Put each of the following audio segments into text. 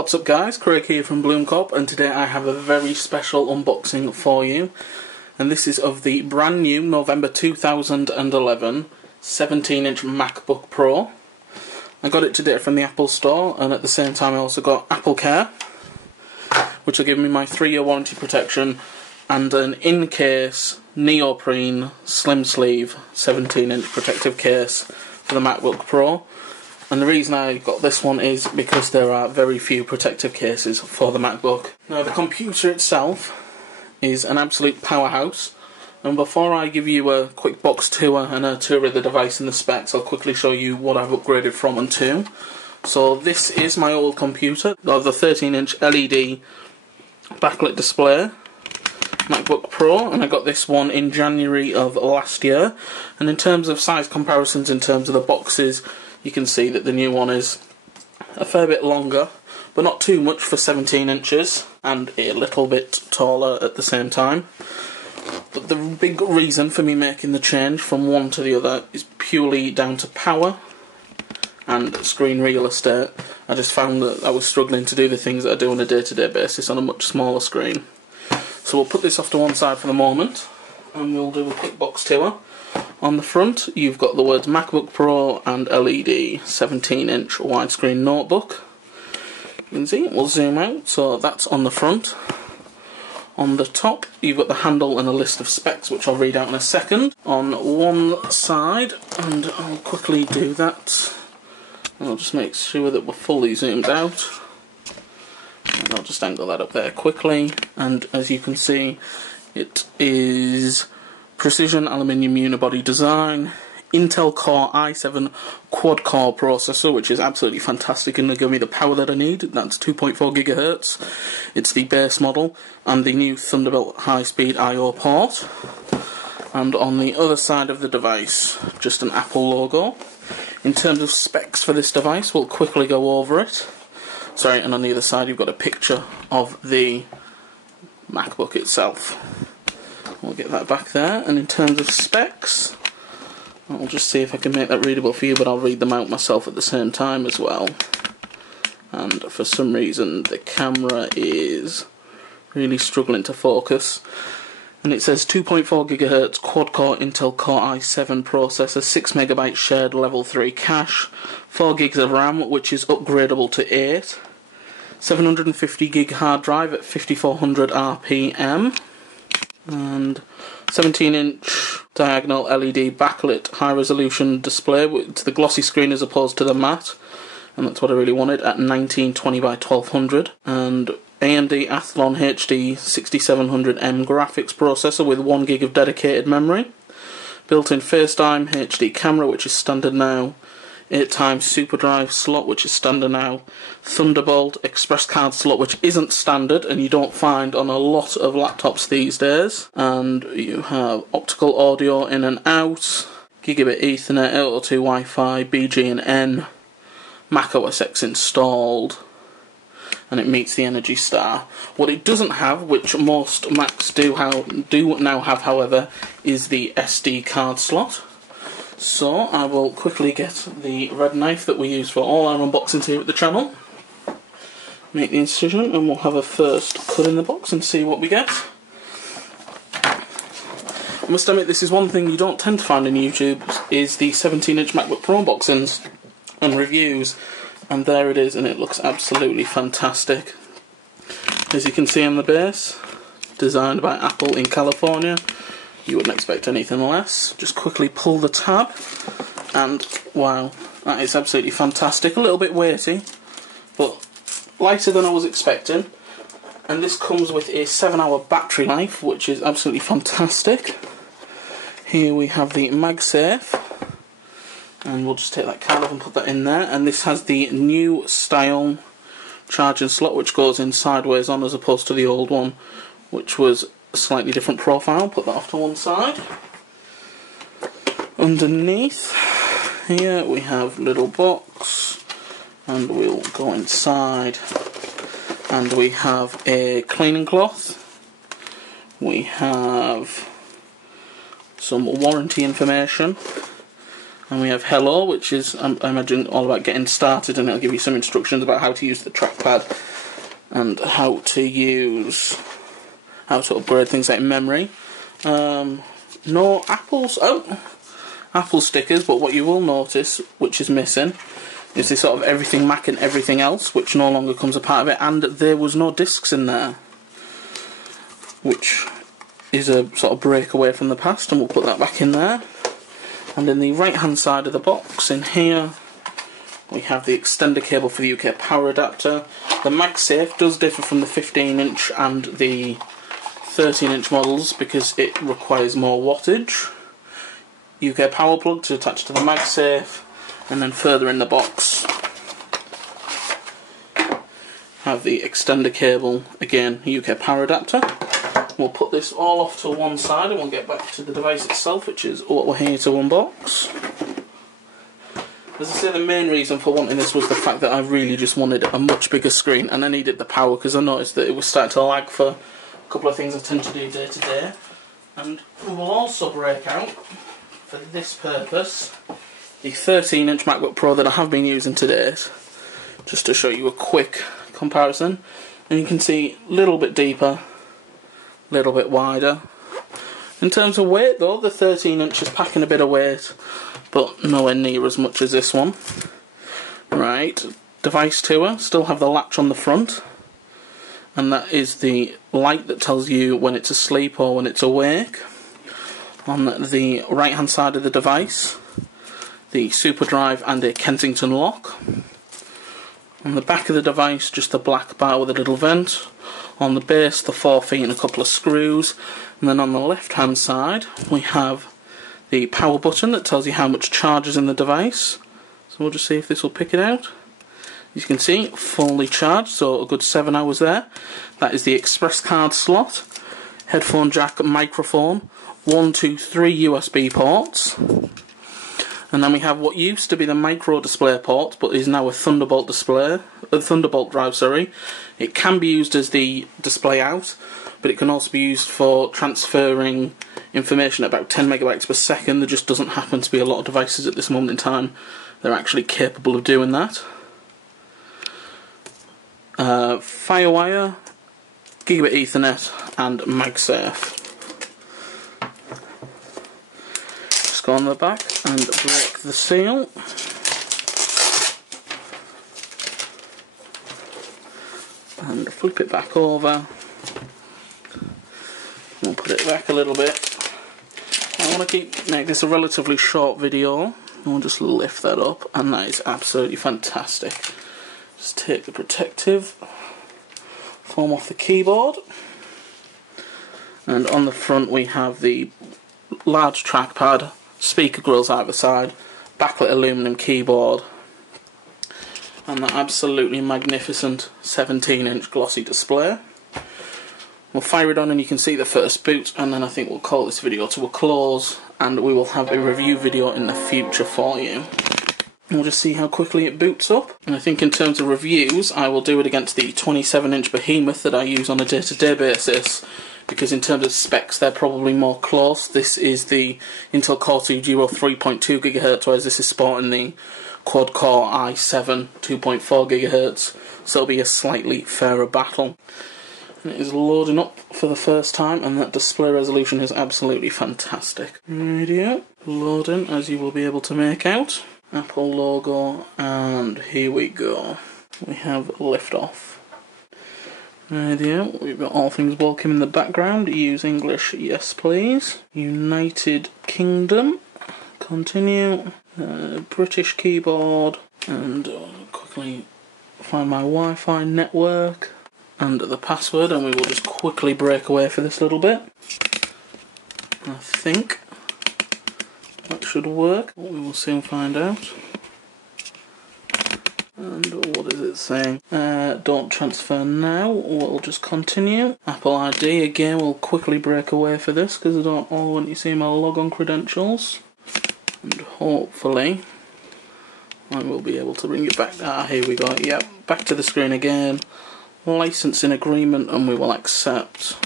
What's up guys, Craig here from Bloomcorp, and today I have a very special unboxing for you. And this is of the brand new November 2011 17-inch MacBook Pro. I got it today from the Apple Store, and at the same time I also got Apple Care, which will give me my 3-year warranty protection and an in-case neoprene slim sleeve 17-inch protective case for the MacBook Pro. And the reason I got this one is because there are very few protective cases for the MacBook. Now, the computer itself is an absolute powerhouse, and before I give you a quick box tour and a tour of the device and the specs, I'll quickly show you what I've upgraded from and to. So this is my old computer, the 13-inch LED backlit display MacBook Pro, and I got this one in January of last year. And in terms of size comparisons, in terms of the boxes, you can see that the new one is a fair bit longer, but not too much for 17 inches, and a little bit taller at the same time. But the big reason for me making the change from one to the other is purely down to power and screen real estate. I just found that I was struggling to do the things that I do on a day-to-day basis on a much smaller screen. So we'll put this off to one side for the moment, and we'll do a quick box tour. On the front, you've got the words MacBook Pro and LED 17-inch widescreen notebook. You can see it, we'll zoom out, so that's on the front. On the top, you've got the handle and a list of specs, which I'll read out in a second. On one side, and I'll quickly do that. I'll just make sure that we're fully zoomed out. And I'll just angle that up there quickly. And as you can see, it is precision aluminium unibody design, Intel Core i7 quad-core processor, which is absolutely fantastic and will give me the power that I need. That's 2.4 GHz. It's the base model, and the new Thunderbolt high-speed I/O port. And on the other side of the device, just an Apple logo. In terms of specs for this device, we'll quickly go over it. Sorry, and on the other side you've got a picture of the MacBook itself. We'll get that back there. And in terms of specs, I'll just see if I can make that readable for you, but I'll read them out myself at the same time as well. And for some reason the camera is really struggling to focus. And it says 2.4 GHz quad-core Intel Core i7 processor, 6MB shared level 3 cache, 4 GB of RAM, which is upgradable to 8, 750 GB hard drive at 5400 RPM, and 17-inch diagonal LED backlit high-resolution display to the glossy screen as opposed to the matte, and that's what I really wanted, at 1920 by 1200, and AMD Athlon HD 6700M graphics processor with 1 GB of dedicated memory, built-in FaceTime HD camera, which is standard now, 8x SuperDrive slot, which is standard now, Thunderbolt express card slot, which isn't standard and you don't find on a lot of laptops these days, and you have optical audio in and out, gigabit Ethernet, 802 Wi-Fi, BG and N, Mac OS X installed, and it meets the Energy Star. What it doesn't have, which most Macs do now have, however, is the SD card slot. So I will quickly get the red knife that we use for all our unboxings here at the channel, make the incision, and we'll have a first cut in the box and see what we get. I must admit, this is one thing you don't tend to find on YouTube, is the 17-inch MacBook Pro unboxings and reviews. And there it is, and it looks absolutely fantastic. As you can see on the base, designed by Apple in California. You wouldn't expect anything less. Just quickly pull the tab, and wow, that is absolutely fantastic. A little bit weighty, but lighter than I was expecting. And this comes with a 7-hour battery life, which is absolutely fantastic. Here we have the MagSafe. And we'll just take that card off and put that in there. And this has the new style charging slot, which goes in sideways on as opposed to the old one, which was a slightly different profile. Put that off to one side. Underneath here we have a little box, and we'll go inside. And we have a cleaning cloth. We have some warranty information. And we have Hello, which is, I imagine, all about getting started, and it'll give you some instructions about how to use the trackpad and how to upgrade things like memory. No Apple stickers, but what you will notice, which is missing, is this sort of everything Mac and everything else, which no longer comes a part of it, and there was no discs in there, which is a sort of breakaway from the past, and we'll put that back in there. And in the right hand side of the box, in here, we have the extender cable for the UK power adapter. The MagSafe does differ from the 15-inch and the 13-inch models because it requires more wattage. UK power plug to attach to the MagSafe, and then further in the box have the extender cable, again UK power adapter. We'll put this all off to one side and we'll get back to the device itself, which is what we're here to unbox. As I say, the main reason for wanting this was the fact that I really just wanted a much bigger screen, and I needed the power because I noticed that it was starting to lag for a couple of things I tend to do day to day. And we will also break out, for this purpose, the 13-inch MacBook Pro that I have been using to date, just to show you a quick comparison. And you can see a little bit deeper, a little bit wider. In terms of weight though, the 13-inch is packing a bit of weight, but nowhere near as much as this one. Right, device tour, still have the latch on the front, and that is the light that tells you when it's asleep or when it's awake. On the right hand side of the device, the super drive and a Kensington lock. On the back of the device, just a black bar with a little vent. On the base, the 4 feet and a couple of screws. And then on the left hand side, we have the power button that tells you how much charge is in the device. So we'll just see if this will pick it out. As you can see, fully charged, so a good 7 hours there. That is the express card slot, headphone jack, microphone, 1, 2, 3 USB ports. And then we have what used to be the micro display port, but is now a Thunderbolt drive, sorry. It can be used as the display out, but it can also be used for transferring information at about 10 megabytes per second. There just doesn't happen to be a lot of devices at this moment in time that are actually capable of doing that. Firewire, Gigabit Ethernet, and MagSafe. Just go on the back and break the seal. And flip it back over. We'll put it back a little bit. I want to make this a relatively short video. We'll just lift that up, and that is absolutely fantastic. Just take the protective foam off the keyboard, and on the front we have the large trackpad, speaker grills either side, backlit aluminum keyboard, and that absolutely magnificent 17-inch glossy display. We'll fire it on and you can see the first boot, and then I think we'll call this video to a close, and we will have a review video in the future for you. We'll just see how quickly it boots up. And I think in terms of reviews, I will do it against the 27-inch behemoth that I use on a day-to-day basis, because in terms of specs they're probably more close. This is the Intel Core 2 Duo 3.2 GHz, whereas this is sporting the quad-core i7 2.4 GHz, so it'll be a slightly fairer battle. And it is loading up for the first time, and that display resolution is absolutely fantastic. Radio, loading, as you will be able to make out. Apple logo, and here we go. We have liftoff. Radio, we've got all things welcome in the background. Use English, yes please. United Kingdom, continue. British keyboard, and quickly find my Wi-Fi network and the password, and we will just quickly break away for this little bit. I think that should work. We will soon find out. And what is it saying? Don't transfer now. We'll just continue. Apple ID again. We'll quickly break away for this because I don't want you to see my logon credentials. And hopefully I will be able to bring it back. Ah, here we go. Yep, back to the screen again. Licensing agreement, and we will accept.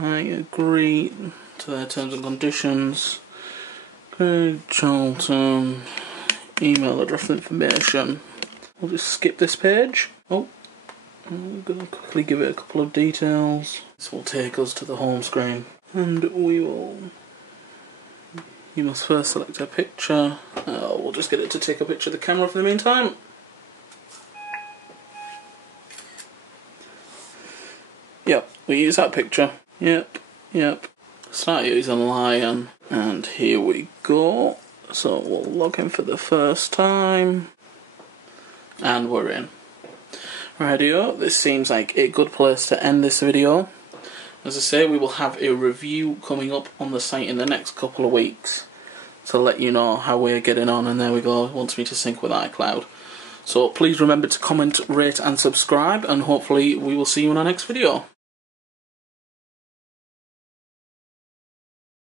I agree to their terms and conditions. Craig Charlton, email address information. We'll just skip this page. Oh, I'm going to quickly give it a couple of details. This will take us to the home screen. And we will... You must first select a picture. We'll just get it to take a picture of the camera for the meantime. Yep, we use that picture. Yep. Start using Lion. And here we go. So we'll log in for the first time. And we're in. Rightio, this seems like a good place to end this video. As I say, we will have a review coming up on the site in the next couple of weeks to let you know how we're getting on, and there we go, it wants me to sync with iCloud. So please remember to comment, rate and subscribe, and hopefully we will see you in our next video.